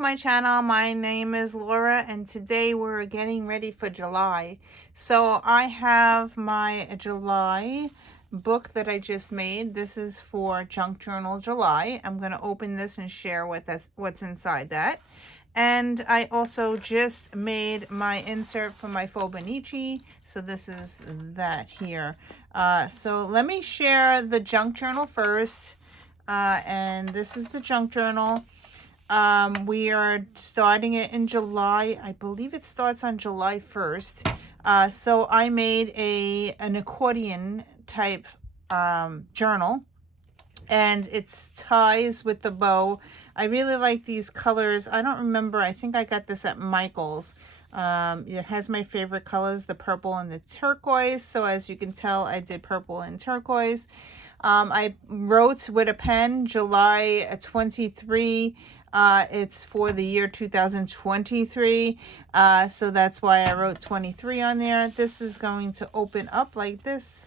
to my channel. My name is Laura and today we're getting ready for July. So I have my July book that I just made. This is for Junk Journal July. I'm going to open this and share with us what's inside that. And I also just made my insert for my fauxbonichi. So this is that here. So let me share the junk journal first. And this is the junk journal. We are starting it in July. I believe it starts on July 1st. So I made an accordion type journal. And it's ties with the bow. I really like these colors. I don't remember. I think I got this at Michael's. It has my favorite colors, the purple and the turquoise. So as you can tell, I did purple and turquoise. I wrote with a pen July 23. It's for the year 2023. So that's why I wrote 23 on there. This is going to open up like this.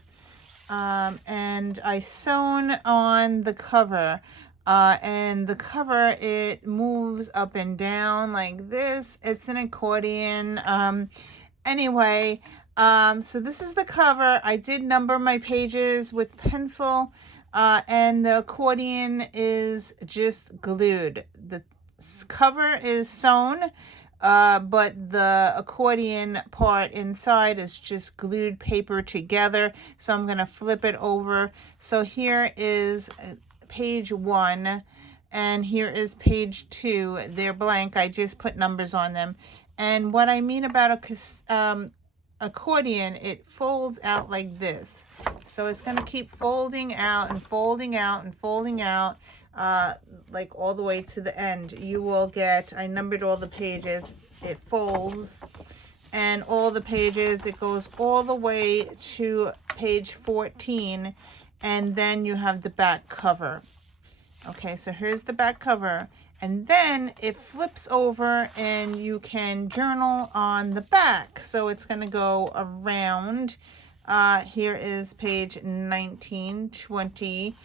And I sewn on the cover, and the cover, it moves up and down like this. It's an accordion. Anyway, so this is the cover. I did number my pages with pencil, and the accordion is just glued. The cover is sewn, but the accordion part inside is just glued paper together. So I'm going to flip it over. So here is page 1 and here is page 2. They're blank. I just put numbers on them. And what I mean about a accordion, it folds out like this. So it's going to keep folding out and folding out and folding out. Like all the way to the end. You will get, I numbered all the pages, it folds, and all the pages, it goes all the way to page 14, and then you have the back cover. Okay, so here's the back cover, and then it flips over and you can journal on the back. So it's going to go around. Here is page 19, 20,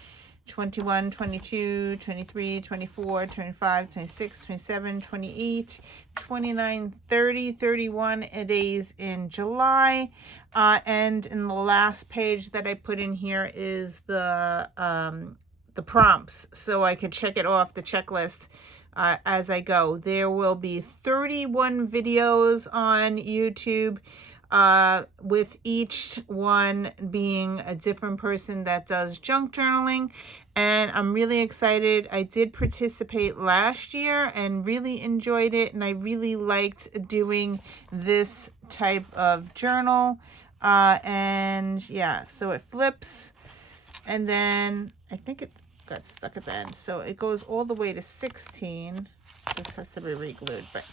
21, 22, 23, 24, 25, 26, 27, 28, 29, 30, 31 days in July. And in the last page that I put in here is the prompts, so I could check it off the checklist as I go. There will be 31 videos on YouTube, with each one being a different person that does junk journaling, and I'm really excited. I did participate last year and really enjoyed it, and I really liked doing this type of journal. And yeah, so it flips, and then I think it got stuck at the end, so it goes all the way to 16. This has to be re-glued, but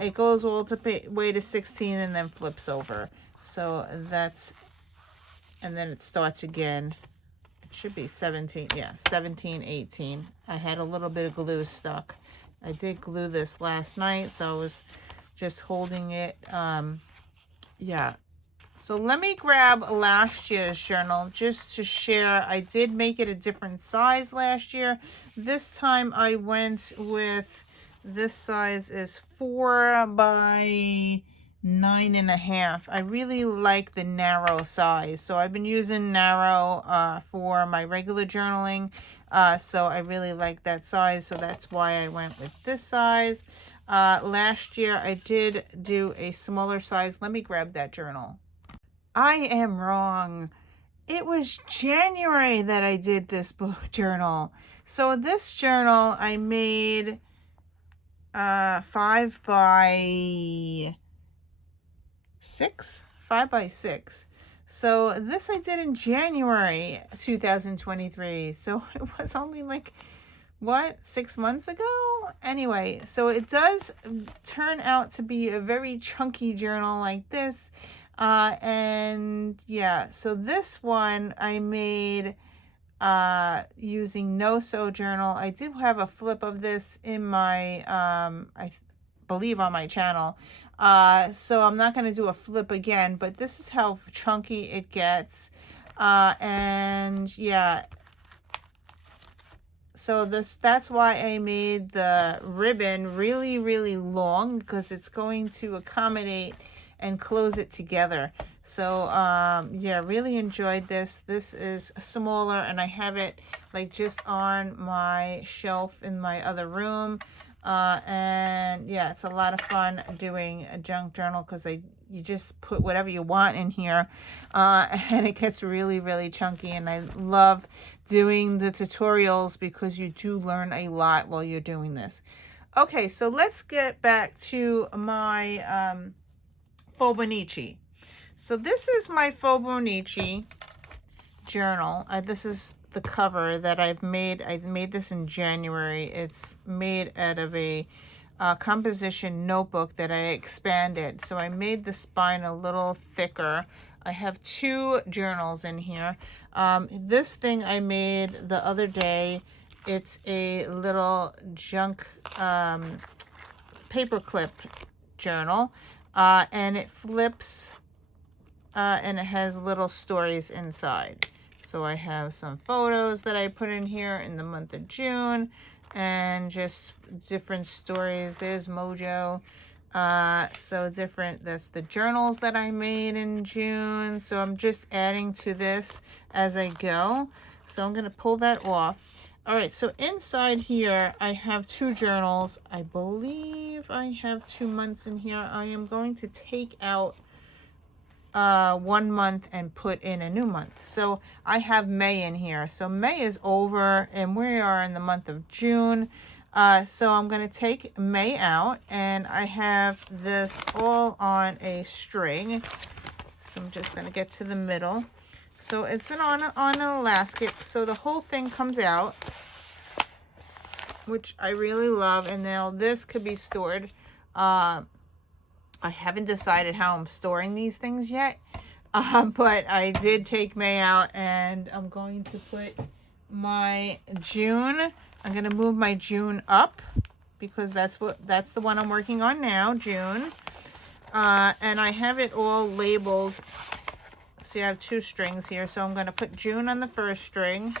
it goes all the way to 16 and then flips over. So that's, and then it starts again. It should be 17, yeah, 17, 18. I had a little bit of glue stuck. I did glue this last night, so I was just holding it. Yeah. So let me grab last year's journal just to share. I did make it a different size last year. This time I went with, this size is 4 by 9.5. I really like the narrow size. So I've been using narrow for my regular journaling. So I really like that size. So that's why I went with this size. Last year I did do a smaller size. Let me grab that journal. I am wrong. It was January that I did this book journal. So this journal I made 5 by 6. So this I did in January 2023. So it was only like, what, 6 months ago? Anyway, so it does turn out to be a very chunky journal like this. And yeah, so this one I made using No Sew Journal. I do have a flip of this in my, I believe on my channel. So I'm not going to do a flip again, but this is how chunky it gets. And yeah, So that's why I made the ribbon really, really long, because it's going to accommodate and close it together. So yeah, really enjoyed this. This is smaller, and I have it like just on my shelf in my other room. And yeah, it's a lot of fun doing a junk journal, because you just put whatever you want in here, and it gets really, really chunky. And I love doing the tutorials because you do learn a lot while you're doing this. Okay, so let's get back to my fauxbonichi. So this is my fauxbonichi journal. This is the cover that I've made. I made this in January. It's made out of a composition notebook that I expanded. So I made the spine a little thicker. I have 2 journals in here. This thing I made the other day. It's a little junk paperclip journal, and it flips, and it has little stories inside. So I have some photos that I put in here in the month of June, and just different stories. There's Mojo. So different, that's the journals that I made in June. So I'm just adding to this as I go. So I'm going to pull that off. All right, so inside here, I have 2 journals. I believe I have 2 months in here. I am going to take out 1 month and put in a new month. So I have May in here. So May is over, and we are in the month of June. So I'm going to take May out, and I have this all on a string. So I'm just going to get to the middle. So it's on an elastic, so the whole thing comes out, which I really love. And now this could be stored. I haven't decided how I'm storing these things yet, but I did take May out, and I'm going to put my June. I'm going to move my June up, because that's the one I'm working on now, June. And I have it all labeled. See, I have 2 strings here, so I'm going to put June on the first string,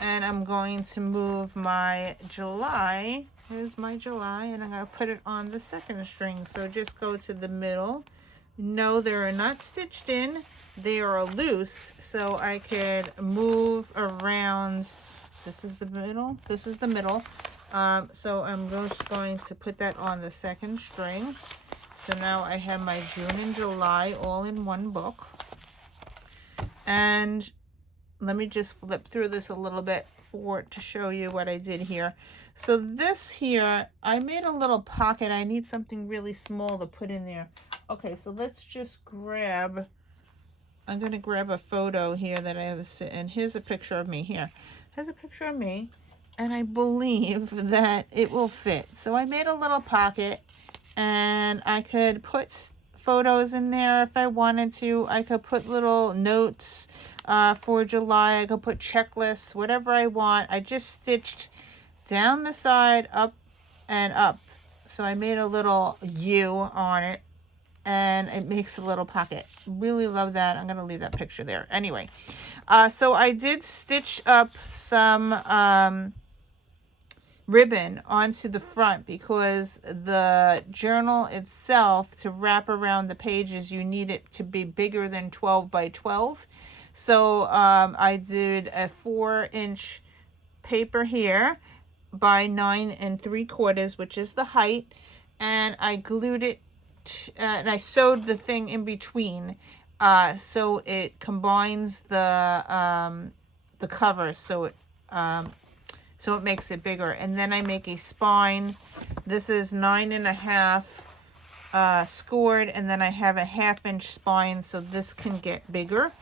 and I'm going to move my July. Here's my July, and I'm going to put it on the second string. So just go to the middle. No, they're not stitched in. They are loose, so I could move around. This is the middle. This is the middle. So I'm just going to put that on the second string. So now I have my June and July all in one book. And let me just flip through this a little bit to show you what I did here. So this here, I made a little pocket. I need something really small to put in there. Okay, so let's just grab, I'm going to grab a photo here that I have, and here's a picture of me here. Here's a picture of me, and I believe that it will fit. So I made a little pocket, and I could put photos in there if I wanted to. I could put little notes for July. I could put checklists, whatever I want. I just stitched down the side, up and up. So I made a little U on it, and it makes a little pocket. Really love that. I'm going to leave that picture there. Anyway, so I did stitch up some ribbon onto the front, because the journal itself, to wrap around the pages, you need it to be bigger than 12 by 12. So I did a 4-inch paper here by 9 3/4, which is the height, and I glued it and I sewed the thing in between, so it combines the cover, so it makes it bigger. And then I make a spine. This is 9 1/2 scored, and then I have a 1/2-inch spine, so this can get bigger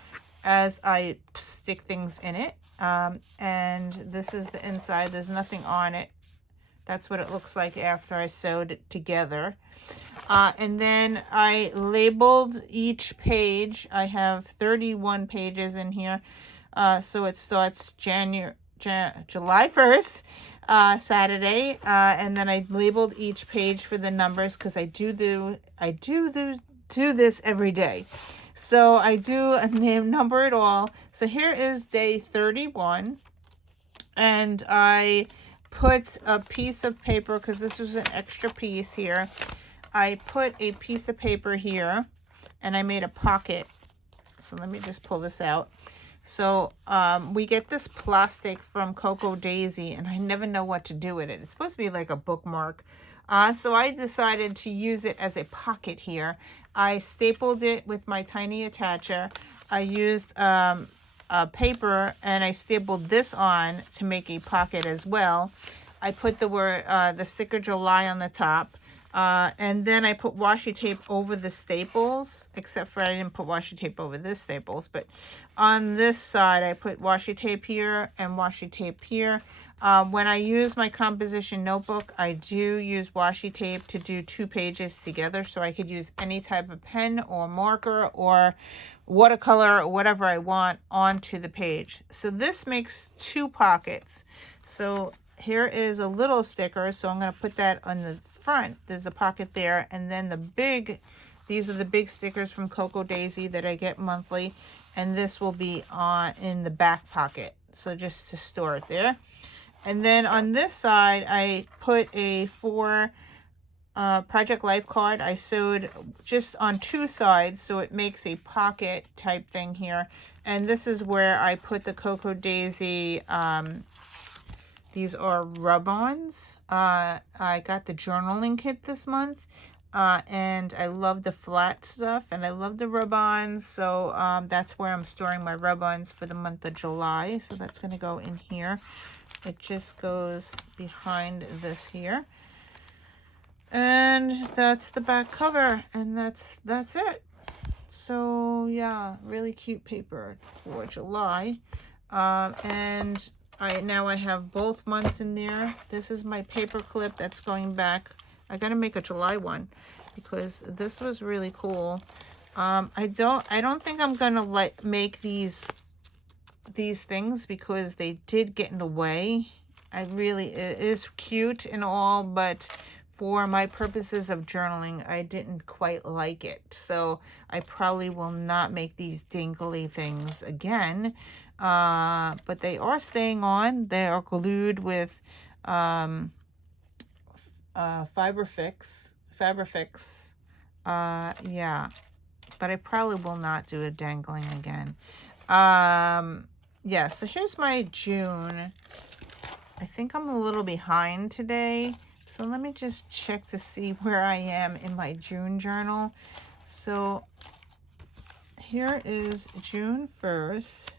as I stick things in it. And this is the inside. There's nothing on it. That's what it looks like after I sewed it together. And then I labeled each page. I have 31 pages in here. So it starts July 1st, Saturday. And then I labeled each page for the numbers, because I do this every day. So I do number it all. So here is day 31. And I put a piece of paper, because this was an extra piece here. I put a piece of paper here and I made a pocket. So let me just pull this out. So we get this plastic from Cocoa Daisy, and I never know what to do with it. It's supposed to be like a bookmark. So I decided to use it as a pocket here. I stapled it with my tiny attacher. I used a paper and I stapled this on to make a pocket as well. I put the sticker July on the top. And then I put washi tape over the staples, except for I didn't put washi tape over this staples, but on this side I put washi tape here and washi tape here. When I use my composition notebook, I do use washi tape to do 2 pages together, so I could use any type of pen or marker or watercolor or whatever I want onto the page. So this makes 2 pockets. So here is a little sticker, so I'm going to put that on the front. There's a pocket there, and then these are the big stickers from Cocoa Daisy that I get monthly, and this will be in the back pocket, so just to store it there. And then on this side I put a 4 Project Life card. I sewed just on 2 sides, so it makes a pocket type thing here, and this is where I put the Cocoa Daisy. These are rub-ons. I got the journaling kit this month, and I love the flat stuff, and I love the rub-ons, so that's where I'm storing my rub-ons for the month of July. So that's going to go in here. It just goes behind this here. And that's the back cover, and that's it. So yeah, really cute paper for July. And now I have both months in there. This is my paper clip that's going back. I gotta make a July one because this was really cool. I don't think I'm gonna make these things because they did get in the way. It is cute and all, but for my purposes of journaling, I didn't quite like it. So I probably will not make these dingly things again. But they are staying on. They are glued with Fabrifix. Yeah, but I probably will not do a dangling again. Yeah, so here's my June. I think I'm a little behind today, so let me just check to see where I am in my June journal. So here is June 1st,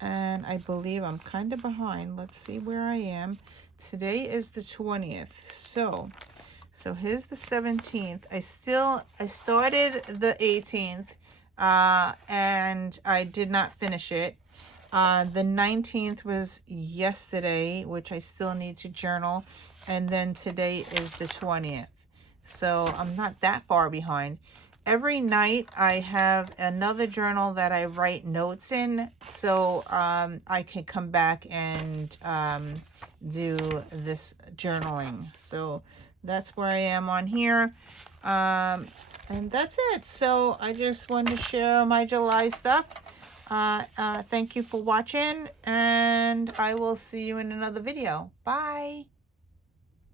and I believe I'm kind of behind. Let's see where I am. Today is the 20th, so here's the 17th. I started the 18th, and I did not finish it. The 19th was yesterday, which I still need to journal, and then today is the 20th. So I'm not that far behind. Every night I have another journal that I write notes in, so I can come back and do this journaling. So that's where I am on here. And that's it. So I just wanted to share my July stuff. Thank you for watching, and I will see you in another video. Bye.